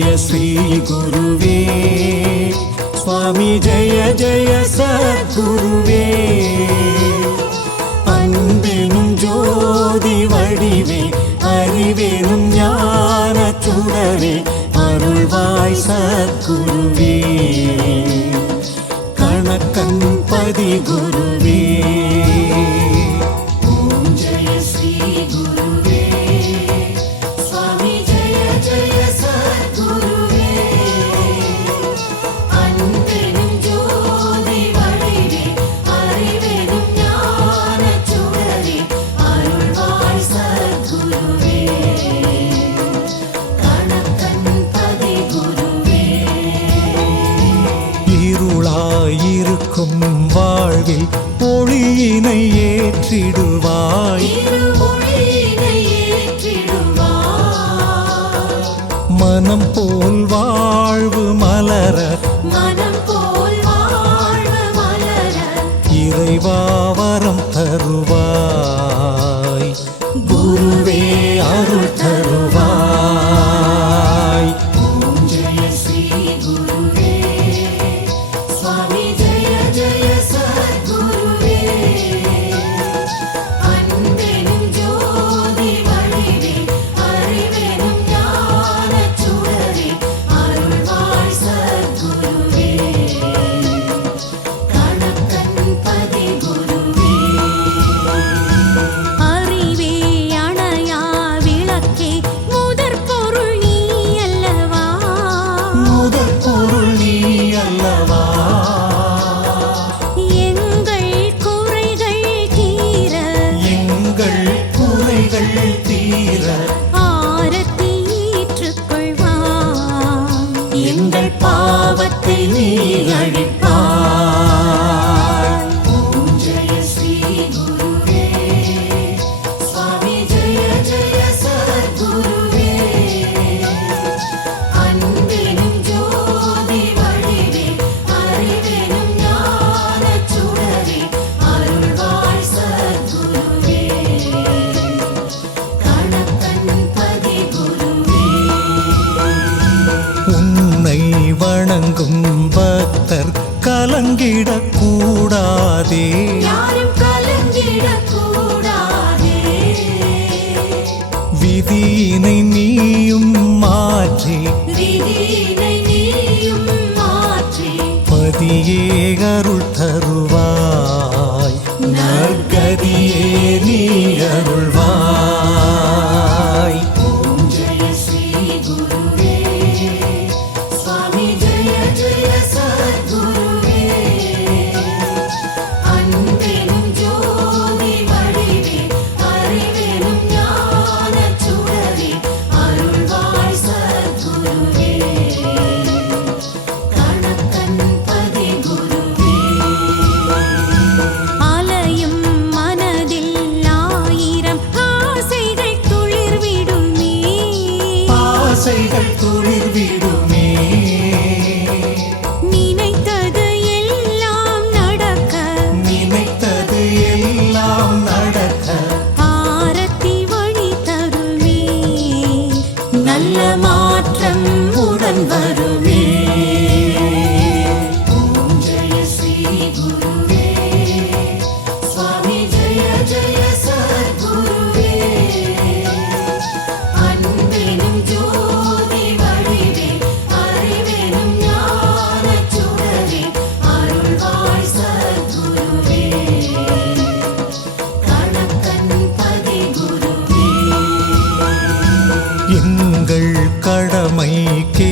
ஜய ஸ்ரீ குருவே. சுவாமி ஜய ஜய சத்குருவே. அன்பெனும் ஜோதி வடிவே அறிவெனும் ஞான சுடரே அருள்வாய் சத்குருவே. கணக்கன் பதி குரு வாழ்வில் ஒளியினை ஏற்றிடுவாய். மனம் போல் வாழ்வு மலர இறைவாவரம் தருவாய். குருவே அருள் தருவாய். ഭക്തർ കലങ്കിടക്കൂടാതെ. വിധിയിനെ നീയും മാറ്റി. പതിയേകരുൾ തരുവായി നർഗതിയേ നീ അരുൾവ ஆசைகள் துளிர் விடுமே நினைத்தது எல்லாம் நடக்க. நினைத்தது எல்லாம் நடக்க. ஆரத்தி வழி தருமே. நல்ல மாற்றம் உடன் வருமே. ஜெய ஸ்ரீ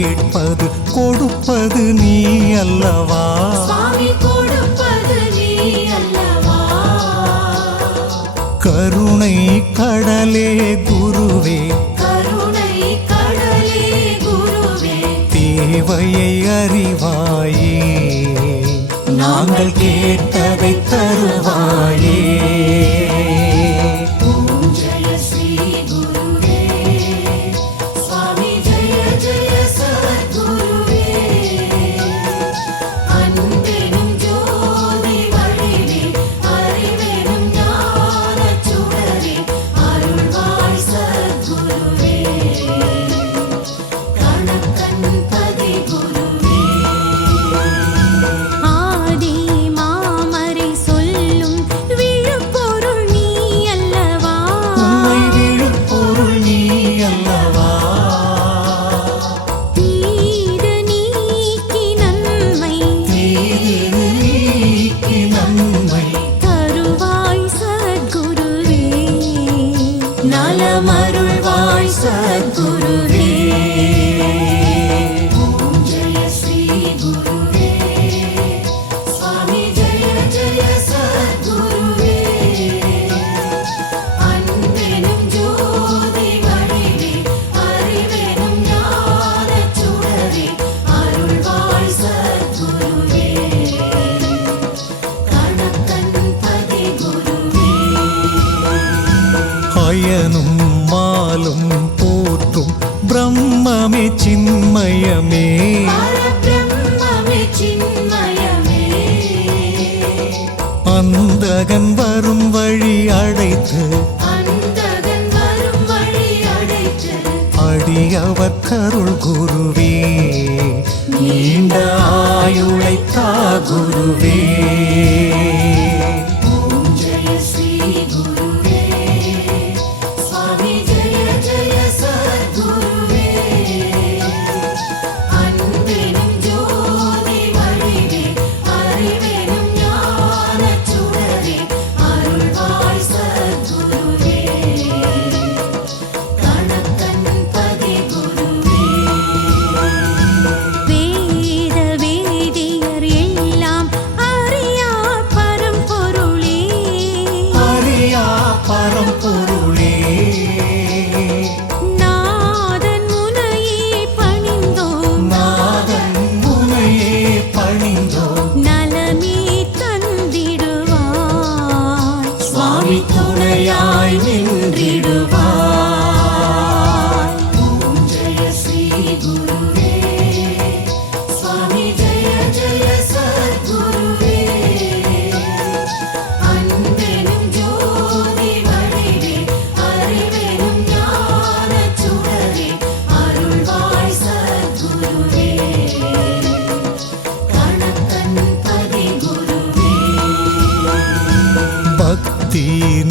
கேட்பது கொடுப்பது நீ அல்லவா? கருணை கடலே குருவே. தேவையை அறிவாயே. நாங்கள் கேட்டதை தருவாயே. சின்மயமே. சின்மயமே அந்தகன் வரும் வழி அடைத்து அடியவர் கருள் குருவே நீண்ட ஆயுளைத்தா குருவே.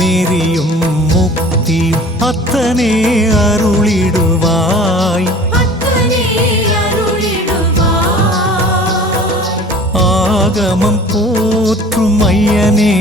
நெறியும் முக்தி அத்தனே அருளிடுவார் ஆகமம் போற்றும் ஐயனே.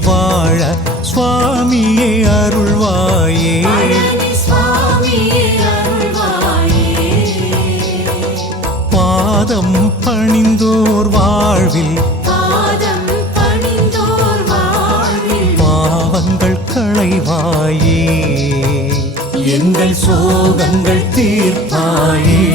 போல் வாழ சுவாமியே அருள்வாயே. பாதம் பணிந்தோர் வாழ்வில். பாவங்கள் களைவாயே. எங்கள் சோகங்கள் தீர்ப்பாயே.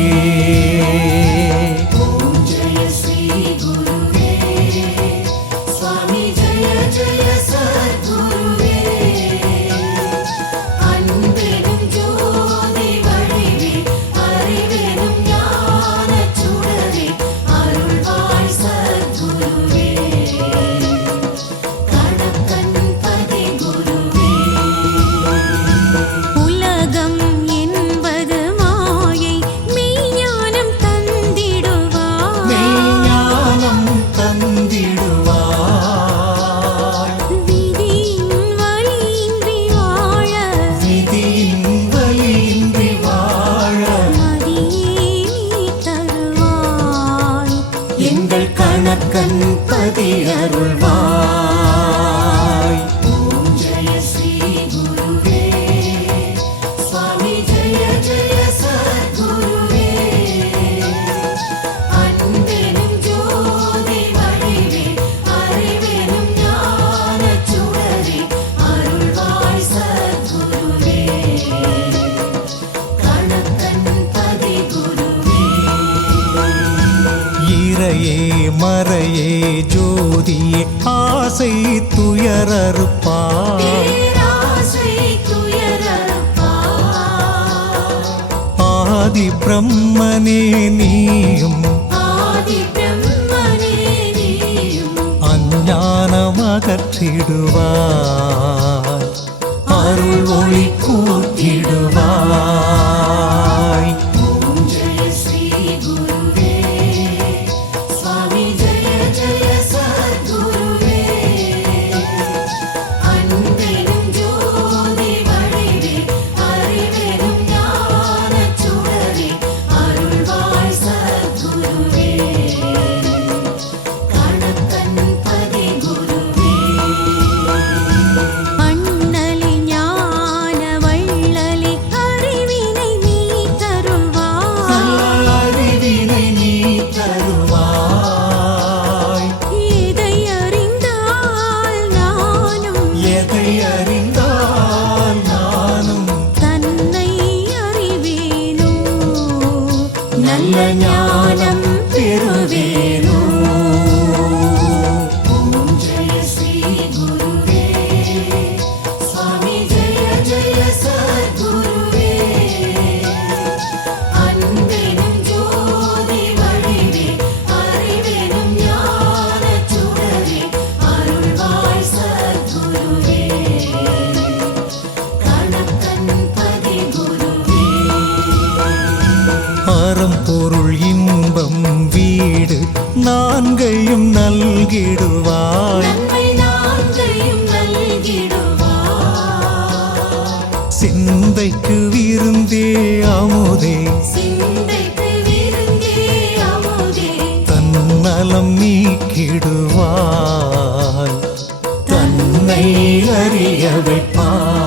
ஜோதியே ஆசை துயரறுப்பா. ஆதி பிரம்மனே நீயும் அஞ்ஞானமகற்றிடுவார் அருள் ஒளி கூட்டிடுவார் வீடு நான்கையும் நல்கிடுவாய். சிந்தைக்கு விருந்தே அமுதே. தன்னலம் நீக்கிடுவாய். தன்னை அறிய வைப்பாய்.